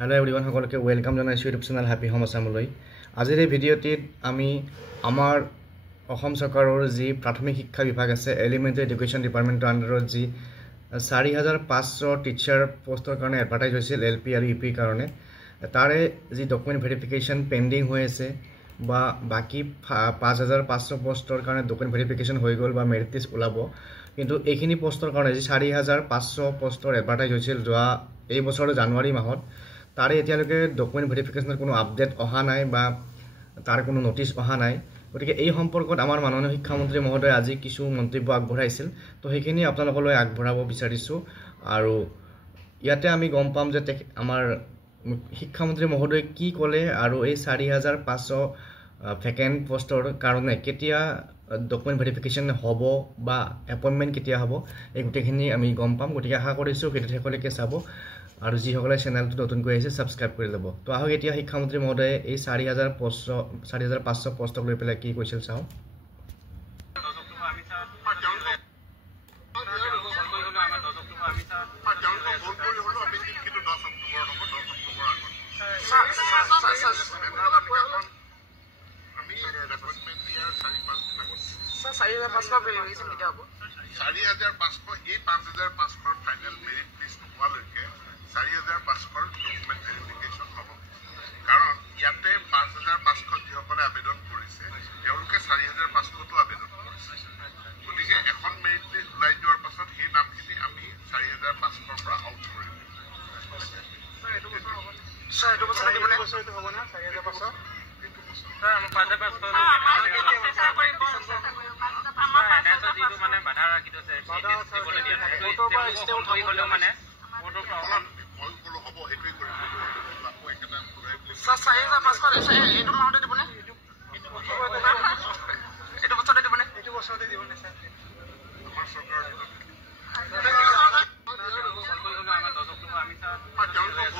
Hello everyone, সকলকে welcome জানাইছো YouTube channel Happy Home আসামলৈ। আজিৰ এই ভিডিঅ'টিত আমি আমাৰ অসম চৰকাৰৰ যি প্ৰাথমিক শিক্ষা বিভাগ আছে এলিমেণ্টাৰী এডুকেশ্যন ডিপাৰ্টমেণ্টৰ আণ্ডাৰত যি 4500 টিচাৰ পোষ্টৰ কাৰণে এডভাৰটাইজ হৈছিল এলপি আৰু ইউপিৰ কাৰণে তাৰে যি ডকুমেণ্ট ভেৰিফিকেশ্যন পেণ্ডিং হৈ আছে বা বাকি 5500 পোষ্টৰ কাৰণে ডকুমেণ্ট ভেৰিফিকেশ্যন হৈ গ'ল বা মেৰিট লিষ্ট ওলাব, কিন্তু এইখিনি পোষ্টৰ কাৰণে যি 4500 পোষ্টৰ এডভাৰটাইজ হৈছিল যোৱা এই বছৰৰ জানুৱাৰী মাহত তাৰে এতিয়ালৈকে ডকুমেণ্ট ভেৰিফিকেশ্যনৰ কোনো আপডেট অহা নাই বা তাৰ কোনো নটিছ অহা নাই। গতিকে এই সম্পৰ্কত আমাৰ মাননীয় শিক্ষামন্ত্ৰী মহোদয় আজি কিছু মন্তব্য আগবঢ়াইছিল, তো সেইখিনি আপোনালোকলৈ আগবঢ়াব বিচাৰিছোঁ। আৰু ইয়াতে আমি গম পাম যে আমাৰ শিক্ষামন্ত্ৰী মহোদয় কি ক'লে আৰু এই 4500 ভেকেণ্ট পোষ্টৰ কাৰণে কেতিয়া ডকুমেণ্ট ভেৰিফিকেশ্যন হ'ব বা এপইণ্টমেণ্ট কেতিয়া হ'ব এই গোটেইখিনি আমি গম পাম। গতিকে আশা কৰিছোঁ ভিডিঅ'টো চাব আৰু যিসকলে চেনেলটো নতুনকৈ আহিছে ছাবস্ক্ৰাইব কৰি ল'ব। তো আহক এতিয়া শিক্ষামন্ত্ৰী মহোদয়ে এই 4500 পোষ্টক লৈ পেলাই কি কৈছিল চাওঁ।